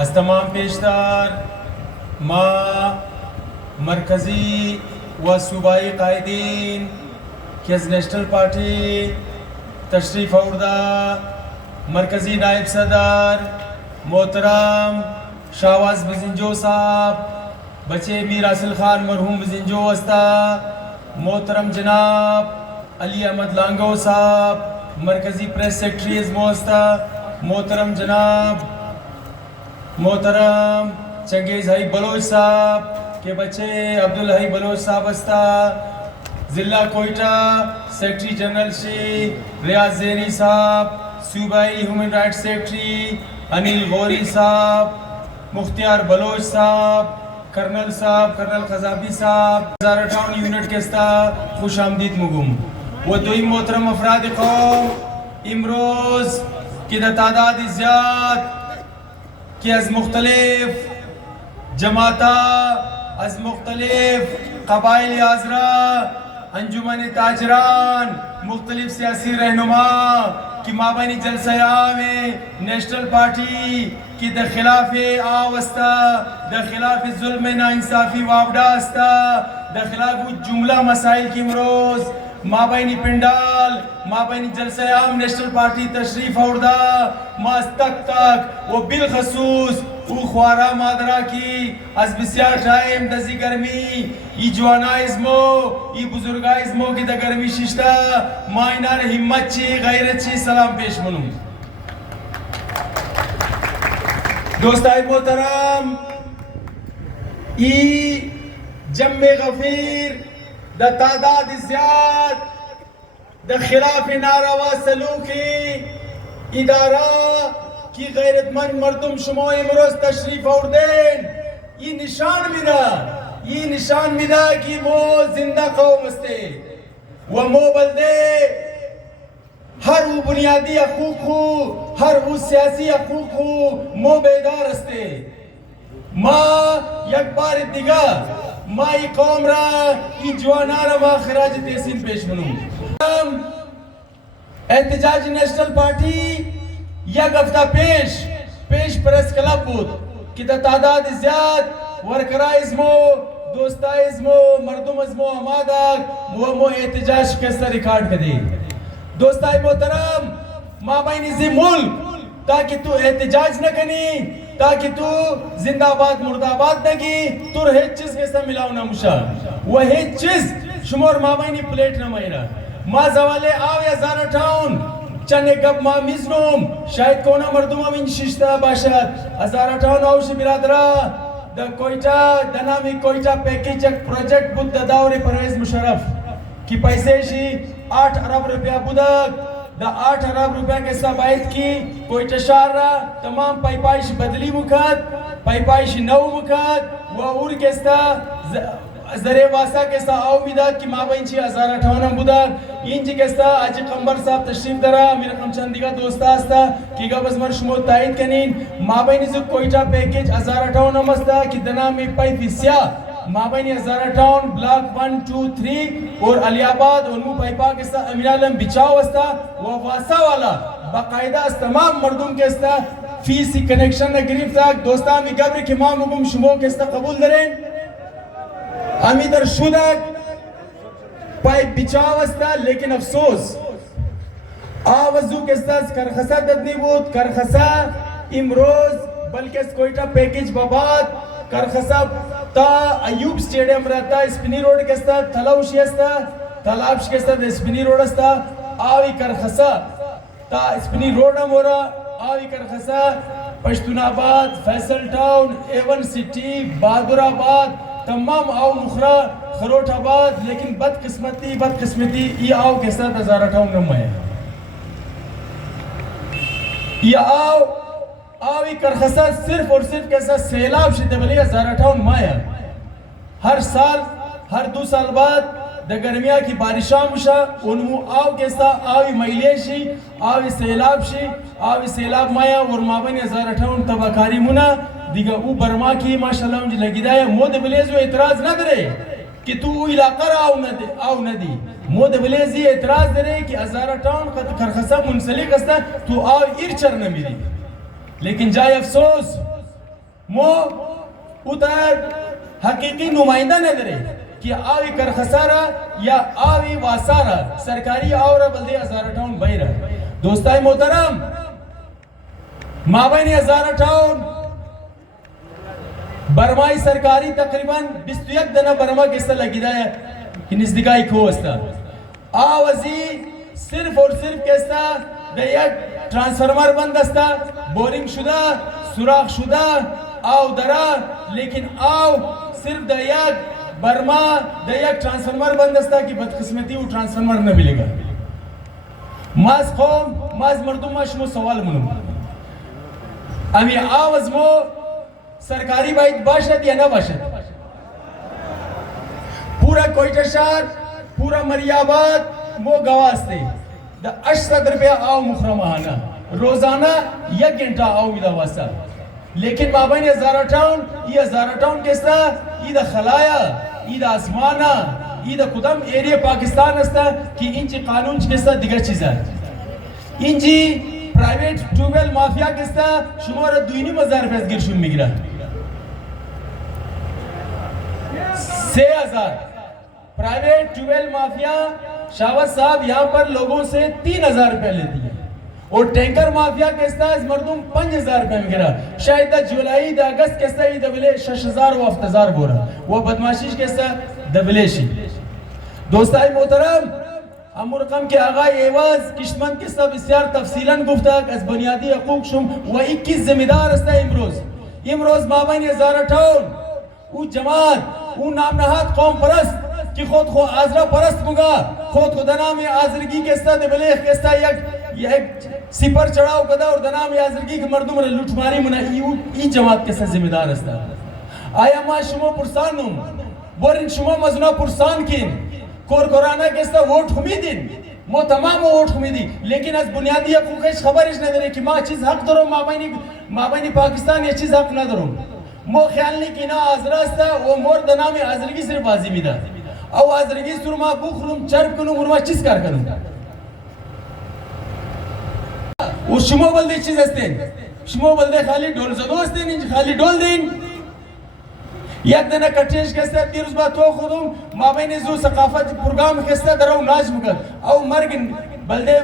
از تمام پیشتر ما مرکزی و صوبائی قائدین کہ از نیشنل پارٹی تشریف آورده مرکزی نائب صدر محترم شاہواز بزنجو صاحب، بچے میر حاصل خان مرحوم بزنجو استا، محترم جناب علی احمد لانگو صاحب مرکزی پریس سیکٹری از موستا، محترم جناب محترم چنگیز حی بلوچ صاحب کے بچے عبدالحی بلوچ صاحب استا، ضلع کوئٹہ سیکٹری جنرل شی ریاض زیری صاحب، صوبائی human right secretary Anil Ghori صاحب، مختیار بلوچ صاحب، کرنل خزابی صاحب، ہزارہ ٹاؤن یونٹ کے استا خوش آمدید مگم و دوئی محترم افراد قوم امروز کی دا تعداد زیاد کہ از مختلف جماعتا از مختلف قبائل آزرا انجمن تاجران مختلف سیاسی رہنما کی مابینی جلسہ عام نیشنل پارٹی کی دا خلاف آوستا، دا خلاف ظلم ناانصافی وابڈا استا، دا خلاف جملہ مسائل کی مروز مابینی پنڈال مابینی جلسہ عام نیشنل پارٹی تشریف آورده ماز تک و بالخصوص او خوارا مادرہ کی از بسیار ٹائم دزی گرمی ای جوانائزمو ای بزرگائزمو کی دا گرمی ششتا ما اینار ہمت چی غیرت چی سلام پیش منوں. دوستائی محترم، ای جمع غفیر دا تعداد زیاد دا خلاف ناروا سلوکی ادارہ کی غیرت مند مردم شما امروز تشریف آوردین، یہ نشان میدا کہ مو زندہ قوم استے و مو بلدے ہر وہ بنیادی حقوق ہو، ہر وہ سیاسی حقوق ہو مو بیدار استے. ما یک بار دیگا ما ای قوم را ای جوانا را ما خراج تحسین پیش منوں. احتجاج نیشنل پارٹی یک ہفتہ پیش پریس کلب بود کہ دا تعداد زیاد ورکرائزمو دوستائزمو مردم ازمو آمادہ مو احتجاج کیسا ریکارڈ کدے. دوستائی محترم، ما بینی زی ملک تاکہ تو احتجاج نہ کنی، تاکہ تو زندہ آباد مرد آباد نہ کی تو ہیچ چیز کیسا ملاو نہ مشا وہ ہیچ چیز شمور مابینی پلیٹ نہ مائرہ ما زوالے آو یا زارہ ٹاؤن چنے کب ما میزنوم شاید کونا مردم امین ششتہ باشد ہزارہ ٹاؤن آوشی برادرہ دا کوئٹہ دنامی کوئٹہ پیکیج ایک پروجیکٹ بود دا داوری پرویز مشرف کی پیسے شی 8 ارب روپیہ بودک دا 8 ارب روپیہ کے سبائیت کی کوئٹہ شہر را تمام پائپائش بدلی مکھت پائپائش نو مکھت و اور کستا ذریع واسا کستا آو میداد کی مابین چی ہزارہ ٹھونم بودک اینجی کستا آجی قمبر صاحب تشریف درہ میرا کمچان دیگا دوستا استا کی گا بزمر شمو تائید کنین مابین ازو کوئٹہ پیکیج ہزارہ ٹھونم استا کی دنا میں پائی فیسیا مابینی ہزارہ ٹاؤن بلاک 1 2 3 اور علی آباد اور مو پائپا کے ساتھ امین عالم بچاو استا وہ واسا والا باقاعدہ اس تمام مردم کے استا فیسی کنیکشن گریف تک دوستا ہمی گبری کی ماں مگم شمو کے استا قبول درین ہمی در شدک پائپ بچاو استا. لیکن افسوس آوازو کے استا کرخصہ ددنی بود کرخصہ امروز بلکہ کوئٹہ پیکیج باباد کرخصہ تا ایوب سٹیڈیم رہتا اسپنی روڈ کے استا تھلاوشی استا تھلابش کے استا اسپنی روڈ استا آوی کرخصہ تا اسپنی روڈ ہم ہو رہا آوی کرخصہ پشتون آباد فیصل ٹاؤن ایون سٹی بہادر آباد تمام آو مخرا خروٹ آباد. لیکن بدقسمتی یہ آو کے ساتھ ہزارہ ٹاؤن نم ہے یہ آوی کرخصہ صرف اور صرف کیسا سیلاب شدہ بلی ہزارہ ٹاؤن مایا ہر سال ہر 2 سال بعد دا گرمیہ کی بارشاں مشا انمو آو کیسا آوی مہیلیشی آوی سیلاب مایا اور مابنی ہزارہ ٹاؤن تباکاری منا دیگا او برما کی ماشاءاللہ مجھے لگی دایا مود بلیزو اعتراض نہ درے کہ تو او علاقہ را آو نہ دی مود بلیزی اعتراض درے کہ ہزارہ ٹاؤن کرخصہ منسلک استا تو آو ایر چر نہ میری لیکن جائے افسوس مو اتر حقیقی نمائندہ ندرے کہ آوی کر خسارہ یا آوی واسارہ سرکاری آورہ بلدے ہزارہ ٹاؤن بہرہ دوستائی محترم مابین ہزارہ ٹاؤن برمائی سرکاری تقریباً 21 دنہ برما کسا لگی دا ہے کہ نزدگائی کھو استا آوازی صرف اور صرف کسا دا یک ٹرانسفرمر بند استا بورنگ شدہ سوراخ شدہ آو درا لیکن آو صرف دا یک برما دا یک ٹرانسفرمر بند استا کی بدقسمتی وہ ٹرانسفرمر نہ ملے گا ماز قوم ماز مردم ما شمو سوال منو امی آواز مو سرکاری باید باشد یا نہ باشد پورا کوئٹہ شہر پورا مریاباد مو گواستے دا 800 روپیہ آو مخرمہانا روزانہ 1 گھنٹہ آو میدہ واسا لیکن مابین ہزارہ ٹاؤن یہ ہزارہ ٹاؤن کستا یہ دا خلایا یہ دا آسمانا یہ دا قدم ایریا پاکستان استا کہ انچی قانون کستا دیگر چیز ہے انچی پرائیویٹ ٹوبیل مافیا کستا شمارہ 2,500 پیس گرشون مگرہ 6,000 پرائیویٹ ٹوبیل مافیا شاوت صاحب یہاں پر لوگوں سے 3,000 روپے لیتی ہے اور ٹینکر مافیا کستا ہے اس مردم 5,000 روپے میں گرا شاید دا جولائی دا اگست کستا ہے دبلے 6,000 و 7,000 بورا وہ بدماشیش کستا دبلے شی دوستائی محترم ہم رقم کے آغای ایواز کشمند کستا بسیار تفصیلاً گفتا از بنیادی حقوق شم و 21 ذمہ استا امروز مابین ہزارہ ٹاؤن او جماعت او نام نہاد قوم پرست کہ خود خو آزرہ پرست مگا خود خود نام آزرگی کستا دبلیخ کستا یک سپر چڑھاو کدا اور دنام آزرگی کے مردم را لوٹ ماری منا ای جماعت کسا ذمہ دار استا آیا ما شما پرسانم بورن شما مزنا پرسان کن کورکورانا کستا ووٹ خمیدین مو تمام ووٹ خمیدی لیکن از بنیادی حقوقش خبرش ندارے کہ ما چیز حق دروں مابینی پاکستان یہ چیز حق نداروں مو خیال نہیں کی نا آزرہ استا وہ مور دنام آزرگی صرف بازی میدہ او آزرگی سر ما بخلوم چرب کنوں مرما چیز کار کنوں اور شما بلدے چیز ہستین شما بلدے خالی ڈول زدو ہستین انج خالی ڈول دین یک دنہ کٹیش کستا دیروز با تو خودم مابین زو ثقافت پروگرام کستا درو ناچ مکد او مرگ بلدے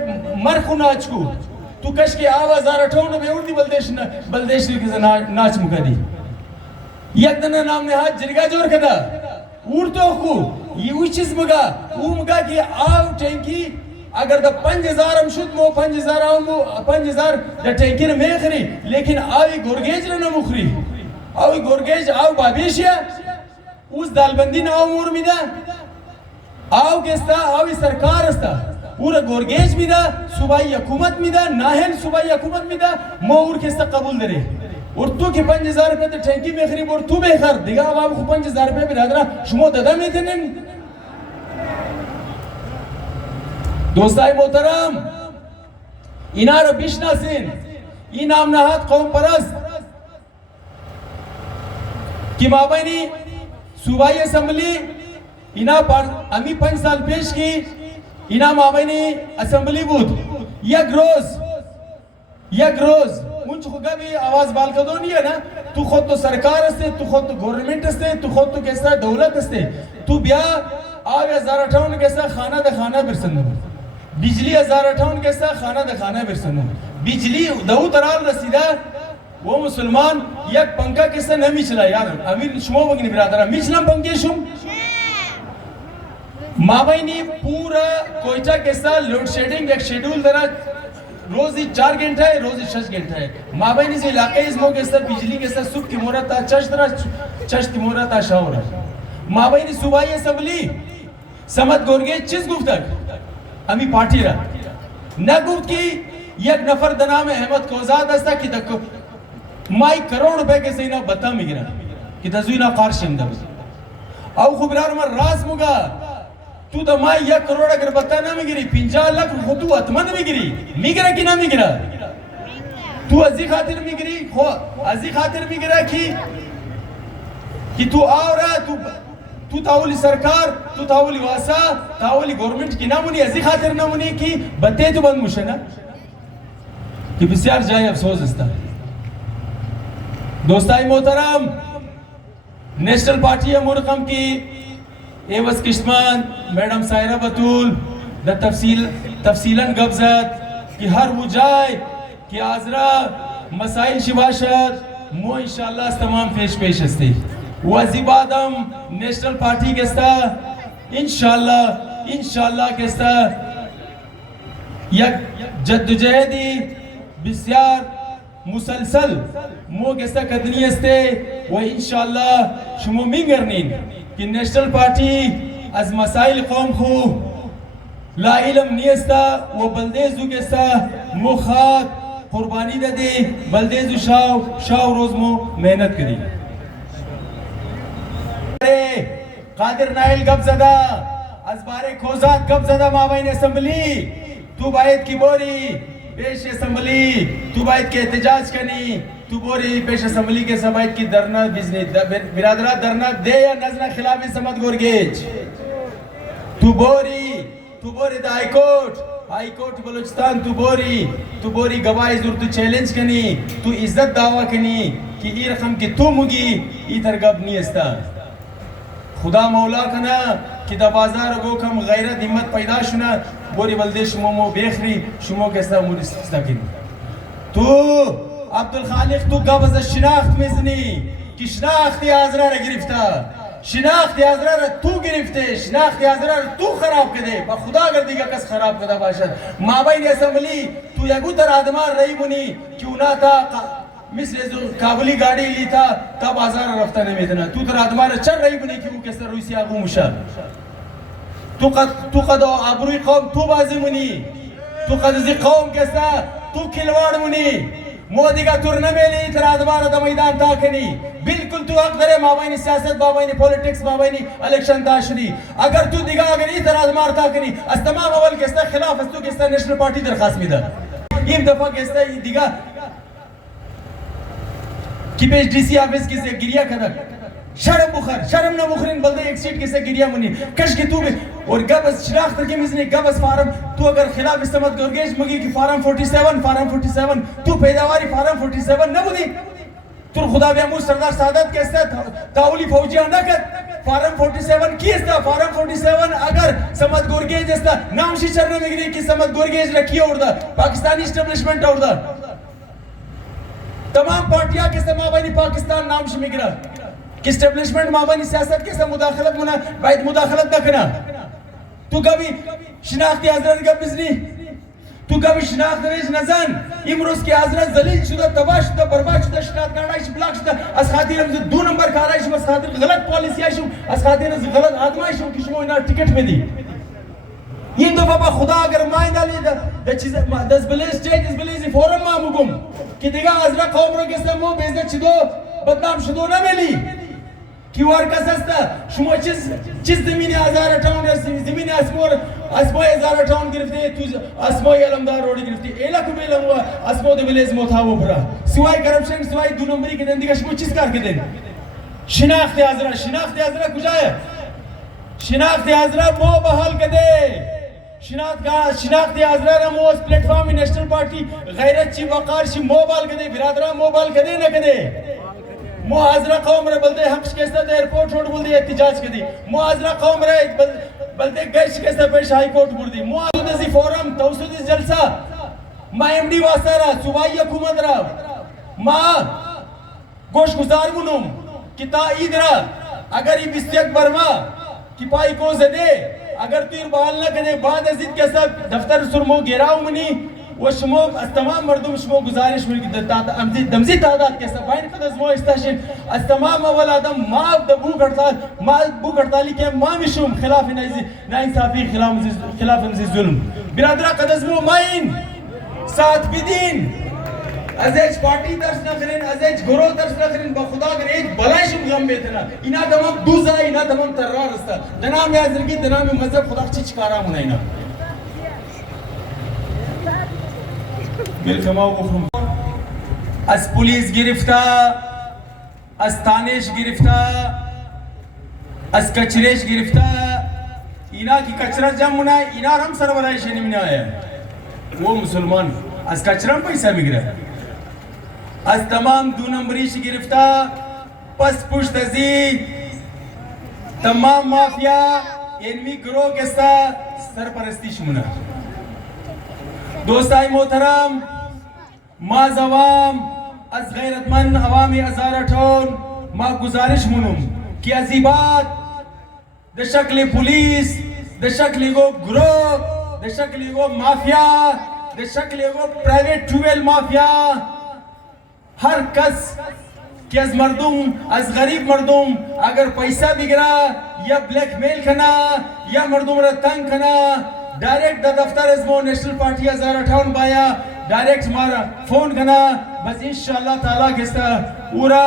مرخو ناچ کو تو کش کے آواز آرٹھون میں اردی بلدیش ناچ مکدی یک دنہ نام نہاد جرگا جور کدا اردو کو یہ وہی چیز مگا او مگا کہ آو ٹینکی اگر دا 5,000 ہم شد مو 5,000 آو مو 5,000 دا ٹینکی نے میں خری لیکن آوی گورگیج رہنا مخری آوی گورگیج آو بابیشیا اس دالبندی نا آو مور میدہ آو کستا آوی سرکار استا پورا گورگیج میدہ صوبائی حکومت میدہ ناہن صوبائی حکومت میدہ مور کستا قبول درے اور تو کہ 5,000 روپے تو ٹینکی میں خریب اور تو بے خر دیگا آب کو 5,000 روپے برادرہ شما دادا میں تھے نن دوستائی محترم اینا رو بیشنا سین این نام نہاد قوم پرست کی مابینی صوبائی اسمبلی اینا امی 5 سال پیش کی اینا مابینی اسمبلی بود یک روز انچ خوگا بھی آواز بالکدو نہیں ہے نا تو خود تو سرکار استے تو خود تو گورنمنٹ استے تو خود تو کیسا دولت استے تو بیا آگ 1058 کیسا خانہ دے خانہ برسنو بجلی 1058 کیسا خانہ دے خانہ برسنو بجلی دو ترال رسیدہ وہ مسلمان یک پنکا کیسا نمی چلا یار امیر شمو بگنی برادرہ میچلم پنکے شم مابینی پورا کوئٹہ کیسا لوڈ شیڈنگ ایک شیڈول درہ روزی 4 گھنٹہ ہے روزی 6 گھنٹہ ہے مابینی سے علاقے اس موقع اس طرح بجلی کے ساتھ صبح کی مورت تا چشت کی مورت تا شاور ہے مابینی صوبائی اسمبلی سمت گورگے چیز گفتک ہمیں پارٹی رہا نہ گفت کی یک نفر دنام احمد کوزاد استا کی دکو مائی کروڑ روپے کے سینہ بتا مگرہ کی تزوینہ قارشم دا او خبرار من راز مگا تو دا مائی 1 کروڑ اگر بتا نہ مگری 50 لاکھ خودو اتمن مگری مگرہ کی نہ مگرہ تو ازی خاطر مگری ازی خاطر مگرہ کی تو آو رہا تو تاولی سرکار تو تاولی واسا تاولی گورنمنٹ کی نہ منی ازی خاطر نہ منی کی بتے تو بند مشنا کہ بسیار جائے افسوس استا دوستائی محترم نیشنل پارٹی مرقم کی ایوز کشمان میڈم سائرہ بطول دا تفصیلاً گبزت کہ ہر وہ جائے کہ آزرہ مسائل شباشت مو انشاءاللہ اس تمام پیش استے وزیب آدم نیشنل پارٹی کستا انشاءاللہ کستا یک جدوجہدی بسیار مسلسل مو کستا قدنی استے و انشاءاللہ شمو منگرنین کہ نیشنل پارٹی از مسائل قوم خو لا علم نیستا و بلدیزو کستا مو خاک قربانی دا دے بلدیزو شاو روز مو محنت کری قادر نائل گب زدہ از بارے کھوزات گب زدہ مابین اسمبلی تو باید کی بوری پیش اسمبلی تو باید کے احتجاج کنی تو بوری پیش اسمبلی کے سبایت کی درنا بزنی برادرہ درنا دے یا نزنہ خلافی سمت گورگیج تو بوری دا ہائی کورٹ بلوچستان تو بوری گواہی زور تو چیلنج کنی تو عزت دعویٰ کنی کہ ای رقم کی تو مگی ای ترگب نہیں استا خدا مولا کنا کہ دا بازار گو کم غیرت ہمت پیدا شنا بوری بلدے شمو مو بیخری شمو کستا موری سکن تو عبدالخالق تو گبز شناخت مزنی کہ شناختی آزرہ را گرفتا شناختی آزرہ را تو گرفتے شناختی آزرہ را تو خراب کدے با خدا اگر دیگا کس خراب کدا باشد مابین اسمبلی تو یکو تر آدمان رئی بنی کیوں نا تا مثل کابلی گاڑی لی تھا تا بازار رفتہ نمیدنا تو تر آدمان چر رئی بنی کیوں کس تر روسی آگو مشا تو قد عبروی قوم تو بازی منی تو قد زی قوم کسا تو کلوار منی مودی کا ترنہ میں لی تر آدمان دا میدان تاکنی بالکل تو حق درے مابینی سیاست مابینی پولیٹکس مابینی الیکشن تاشنی اگر تو دیگا اگر ای تر آدمان تاکنی از تمام اول کستا خلاف اس تو کستا نیشنل پارٹی درخواست میدہ این دفعہ کستا دیگا کی پیش ڈی سی آفیس کسے گریا کدک شرم نہ مخرین بلدے ایک سیٹ کسے گریا منی کش کی تو بھی اور گبز شناخت کی مزنی گبز فارم تو اگر خلاف استمت گرگیش مگی کی فارم 47 تو پیداواری فارم 47 نہ بودی تو خدا بیاموز سردار سعادت کستا تاولی فوجی آنکت فارم 47 کی استا فارم 47 اگر سمت گرگیش استا نام شیچر نہ مگری کی سمت گرگیش رکھی اوردا پاکستانی اسٹیبلشمنٹ اوردا تمام پارٹیاں کسے مابینی پاکستان نام شمگرہ کہ اسٹیبلشمنٹ مابینی سیاست کسے مداخلت منا باید مداخلت نہ کنا تو کبھی شناختی حضرت کا بزنی تو کبھی شناخت ریش نزن امروز کی حضرت ذلیل شدہ تباہ شدہ برباد شدہ شناخت کارائش بلاک شدہ از خاطر ہم سے 2 نمبر کارائش از خاطر غلط پالیسی آئیشو از خاطر ہم سے غلط آدمائیشو کہ شما انہا ٹکٹ میں دی یہ دفعہ با خدا اگر مائن ڈالی دس بلیز سٹیٹ اس بلیزی فورم مامگم کہ دیگا حضرت قوم رو کسا مو بیزد چدو بدنام شدو نہ ملی کیوار کس استا شما چیز زمینی آزار اٹھاؤن رسی زمینی اسموی آزار اٹھاؤن گرفتے تو اسموی علمدار روڑی گرفتے ایلا کو بیلا ہوا اسمو دے بلیز موتھاو بھرا سوائی کرپشن سوائی 2 نمبری کے دن دیگا شما چیز کار کے دن شناخت حضرت کجائے شناخت حضرت مو بحال کے دے شناخت حضرت مو اس پلیٹ فارم نیشنل پارٹی غیرت چی وقار چی مو بال کے دے برادرہ مو بال کے دے نہ کے دے معاذرہ قوم رہے بلدے حقش کیسا دے ایرپورٹ روڈ بول دی احتجاج کے دی معاذرہ قوم رہے بلدے گیش کیسا پیش ہائی کورٹ بول دی معاذرہ دی فورم توسط دی جلسہ ما ایم ڈی واسطہ رہا صوبائی حکومت رہا ما گوش گزار منم کہ تا عید رہا اگر یہ بستیق برما کی پائی کو زدے اگر تیر بحال نہ کنے بعد ازید کیسا دفتر سرمو گیراؤ منی وہ شمو از تمام مردم شمو گزارش منی دمزی تعداد کیسا بائن قد از مو استاشن از تمام اول آدم ما بو گھڑتالی کے ما مشوم خلاف نائنصافی خلاف امزی ظلم برادرہ قد از مو مائن ساتھ بدین از ایچ پارٹی درس نخرین از ایچ گروہ درس نخرین بخدا اگر ایچ بلائی شم غم بیتنا اینا دمام دوزا اینا دمام ترار استا دنام یازرگی دنام مذہب خدا چی چکارا منائینا ملکماو گفرم از پولیس گرفتا از تانش گرفتا از کچریش گرفتا اینا کی کچرہ جم منائے اینا رم سرورائش نمین آیا وہ مسلمان از کچرم پیسہ مگرہ از تمام دو نمبریش گرفتا پس پشت ازی تمام مافیا اینوی گروہ کستا سرپرستیش منا. دوستای محترم، ما زوام از غیرتمند عوام هزارتون ما گزارش منم کہ ازی بات ده شکل پولیس، ده شکل گروہ، ده شکل مافیا، ده شکل پرائیویٹ ٹویل مافیا، ہر کس کہ از مردم، از غریب مردم اگر پیسہ بگرا یا بلیک میل کنا یا مردم را تنگ کنا ڈائریکٹ دا دفتر ازمو نیشنل پارٹی 1058 بایا ڈائریکٹ مارا فون کنا بس انشاءاللہ تعالیٰ کستا اورا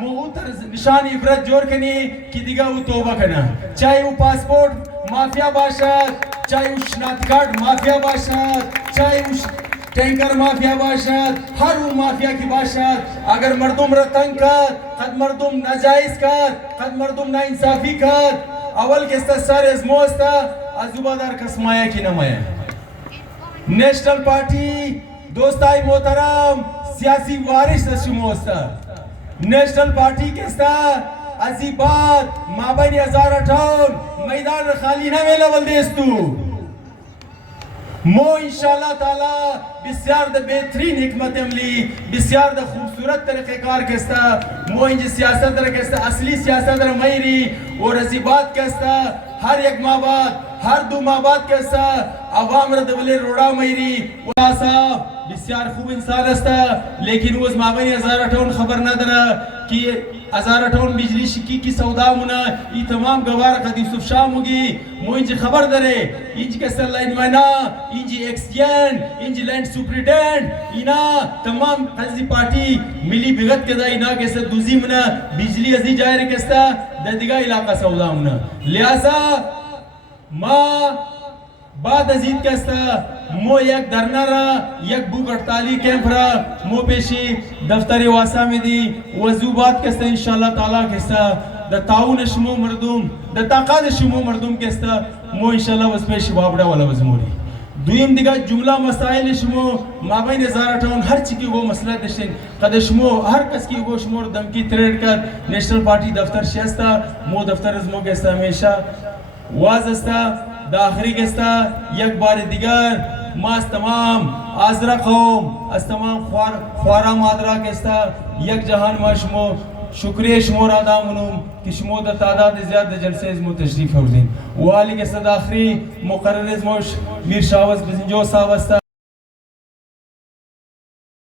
موتر نشان عبرت جوڑ کنی کی دیگا وہ توبہ کنا، چاہے وہ پاسپورٹ مافیا باشد، چاہے وہ شناخت کارڈ مافیا باشد، چاہے وہ ٹینکر مافیا باشد، ہر وہ مافیا کی باشد. اگر مردم را تنگ کر، قد مردم ناجائز کر، قد مردم نا انصافی کر، اول کستا سر ازمو استا ازوبادار کسمایا کی نمایا. نیشنل پارٹی دوستائی محترم سیاسی وارش شمو استا. نیشنل پارٹی کستا ازی بات مابین 1058 میدان خالی نہ میں لول دیستو. مو انشاءاللہ تعالی بسیار دا بہترین حکمت عملی، بسیار دا خوبصورت طریقہ کار کستا مو انجی سیاست در کستا اصلی سیاست در میری اور ازی بات کستا ہر ایک ماہ بعد ہر دو ماہ بعد کستا عوام رد ولی روڑا میری. وہ صاحب بسیار خوب انسان استا لیکن وہ از مابین 1058 خبر ندرہ کہ 1058 بجلی شکی کی سودا منا یہ تمام گوار قد یوسف شام ہوگی مو انجی خبر درے انجی کسر لائن مائنا انجی ایکسچین انجی لینڈ سپریڈنٹ اینا تمام قضی پارٹی ملی بغت کدا اینا کسر دوزی منا بجلی ازی جائر کستا ددگا علاقہ سودا منا. لہذا ما بعد ازید کستا مو یک درنا را یک بوک 48 کیمپ را مو پیشی دفتر واسا میں دی وزوبات کستا انشاءاللہ تعالیٰ کستا دا تعاون شمو مردم دا طاقات شمو مردم کستا مو انشاءاللہ وز پیشی بابڑا والا وزموری. دویم دیگا جملہ مسائل شمو مابین 1058 ہر چکی وہ مسئلہ دشتن قد شمو ہر کس کی وہ شمو دمکی تریڈ کر نیشنل پارٹی دفتر شیستا مو دفتر ازمو کستا ہمیشہ واز استا دا آخری کستا یک بار دیگر ما از تمام آزرا قوم از تمام خوارا مادرہ کستا یک جہان ما شمو شکریہ شمو رادا منوم کہ شمو دا تعداد زیادہ جلسے ازمو تشریف ہوزین. والی کستا دا آخری مقرر ازمو میر شاوز بزنجو صاحب استا